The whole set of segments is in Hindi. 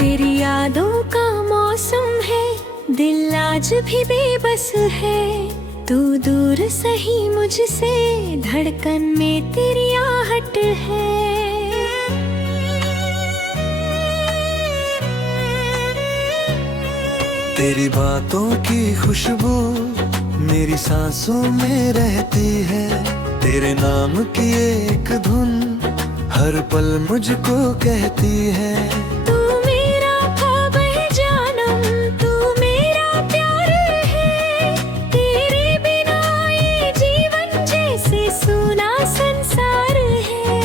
तेरी यादों का मौसम है, दिल आज भी बेबस है। तू दूर सही मुझसे, धड़कन में तेरी आहट है। तेरी बातों की खुशबू मेरी सांसों में रहती है। तेरे नाम की एक धुन हर पल मुझको कहती है। तू मेरा ख्वाब है जानम, तू मेरा प्यार है। तेरे बिना ये जीवन जैसे सूना संसार है।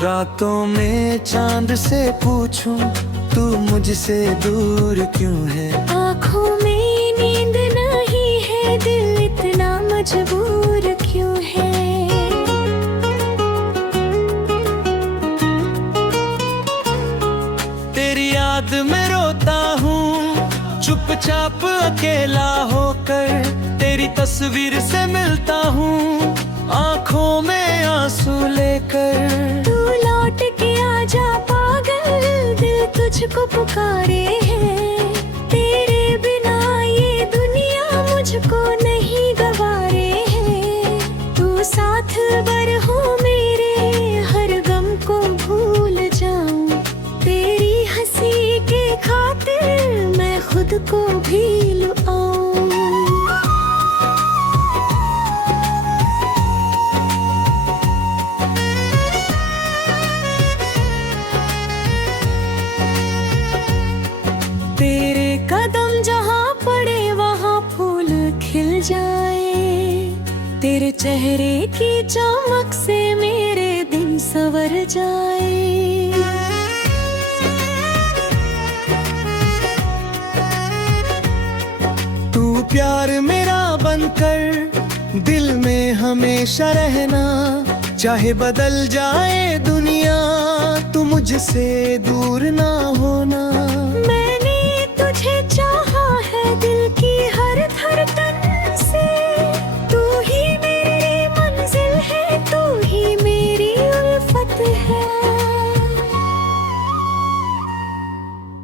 रातों में चांद से पूछूं, तू मुझसे दूर क्यों है। आँखों में नींद नहीं है, दिल इतना मजबूर क्यों है। तेरी याद में रोता हूँ चुपचाप अकेला होकर। तेरी तस्वीर से मिलता हूँ आँखों में आंसू लेकर। तू लौट के आजा पागल, दिल तुझको पुकारे है। तेरे बिना ये दुनिया मुझको नहीं गवारे है। तू साथ बर हो मेरे, हर गम को भूल जाऊं। तेरी हंसी के खातिर मैं खुद को भी लुआऊं। तेरे कदम जहाँ पड़े वहाँ फूल खिल जाए। तेरे चेहरे की चमक से मेरे दिन संवर जाए। तू प्यार मेरा बनकर दिल में हमेशा रहना। चाहे बदल जाए दुनिया, तू मुझसे दूर ना होना। मैंने तुझे चाहा है दिल की हर धड़कन से। तू ही मेरी मंजिल है, तू ही मेरी उल्फत है।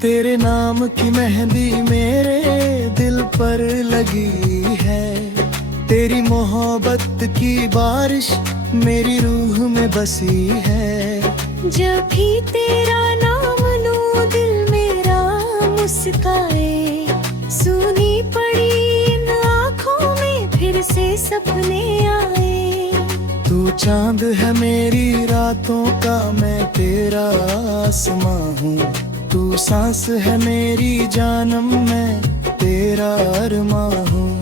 तेरे नाम की मेहंदी मेरे दिल पर लगी है। तेरी मोहब्बत की बारिश मेरी रूह में बसी है। जब भी तेरा नाम लूं दिल मेरा मुस्काए। सुनी पड़ी इन आँखों में फिर से सपने आए। तू चांद है मेरी रातों का, मैं तेरा आसमां हूँ। तू सांस है मेरी जानम, मैं तेरा अरमां हूँ।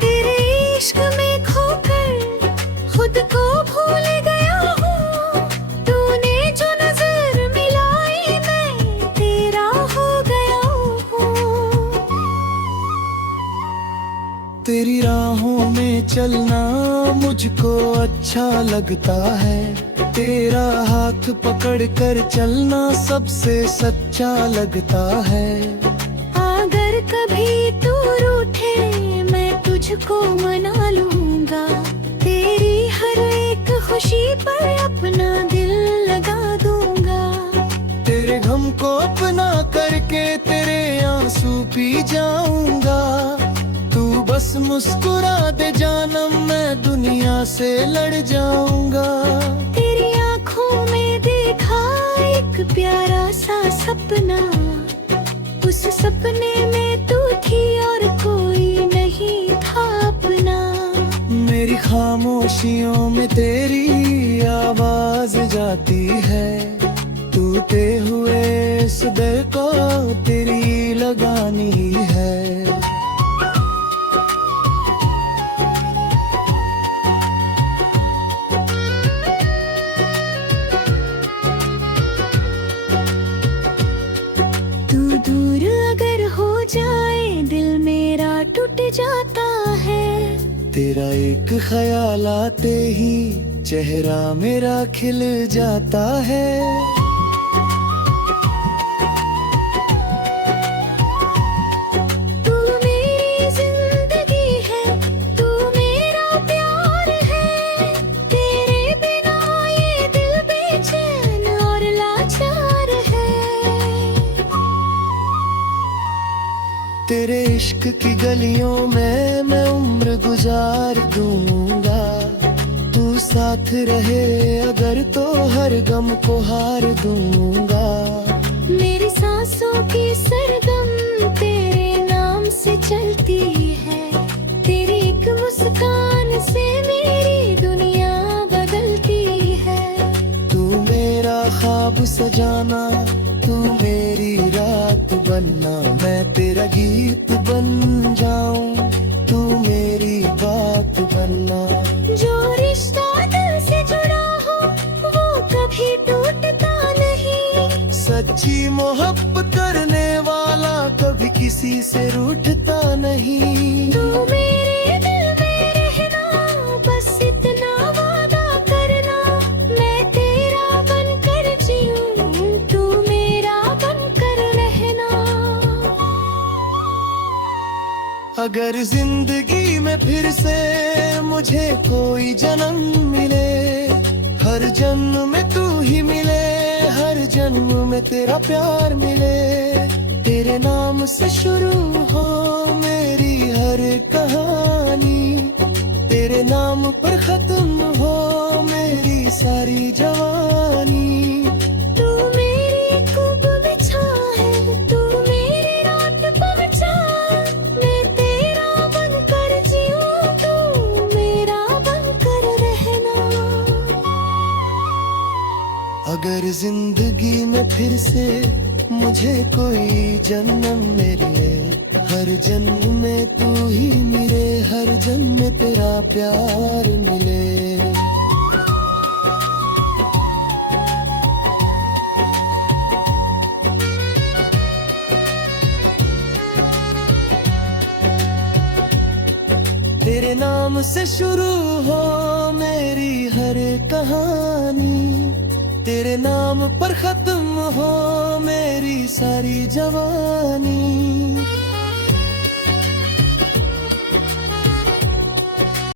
तेरे इश्क में खोकर खुद को भूल गया हूँ। तूने जो नजर मिलाई मैं तेरा हो गया हूँ। तेरी राहों में चलना मुझको अच्छा लगता है। तेरा हाथ पकड़ कर चलना सबसे सच्चा लगता है। अगर कभी तू रूठे मैं तुझको मना लूंगा। तेरी हर एक खुशी पर अपना दिल लगा दूंगा। तेरे गम को अपना करके तेरे आंसू पी जाऊंगा। तू बस मुस्कुरा दे जानम, मैं दुनिया से लड़ जाऊंगा। तेरी आँखों में देखा एक प्यारा सा सपना। उस सपने में तू थी और कोई नहीं था अपना। मेरी खामोशियों में तेरी आवाज जाती है। टूटे हुए इस दिल को तेरी लगानी है। दूर अगर हो जाए दिल मेरा टूट जाता है। तेरा एक ख्याल आते ही चेहरा मेरा खिल जाता है। तू मेरी जिंदगी है, तू मेरा प्यार इश्क की गलियों में मैं उम्र गुजार दूंगा। तू साथ रहे अगर तो हर गम को हार दूंगा। मेरी सांसों की सरगम तेरे नाम से चलती है। तेरी एक मुस्कान से मेरी दुनिया बदलती है। तू मेरा ख्वाब सजाना, तू मेरी रात बनना, मैं तेरा गीत बन जाऊं, तू मेरी बात बनना। जो रिश्ता दिल से जुड़ा हो वो कभी टूटता नहीं। सच्ची मोहब्बत करने वाला कभी किसी से रूठता नहीं। तू मेरे दिल में रहना, बस इतना वादा करना, मैं तेरा बनकर जीऊं, तू मेरा बनकर रहना। अगर जिंदगी में फिर से मुझे कोई जन्म मिले, हर जन्म में तू ही मिले, हर जन्म में तेरा प्यार मिले। तेरे नाम से शुरू हो मेरी हर कहानी, तेरे नाम पर खत्म हो मेरी सारी जवानी। तू मेरी कुब में छा है, तू मेरी रात पर चाँद, मैं तेरा बनकर जीऊं, तू मेरा बनकर रहना। अगर जिंदगी में फिर से मुझे कोई जन्म मिले, हर जन्म में तू ही मिले, हर जन्म में तेरा प्यार मिले। तेरे नाम से शुरू हो मेरी हर कहानी, तेरे नाम पर खत्म हो मेरी सारी जवानी।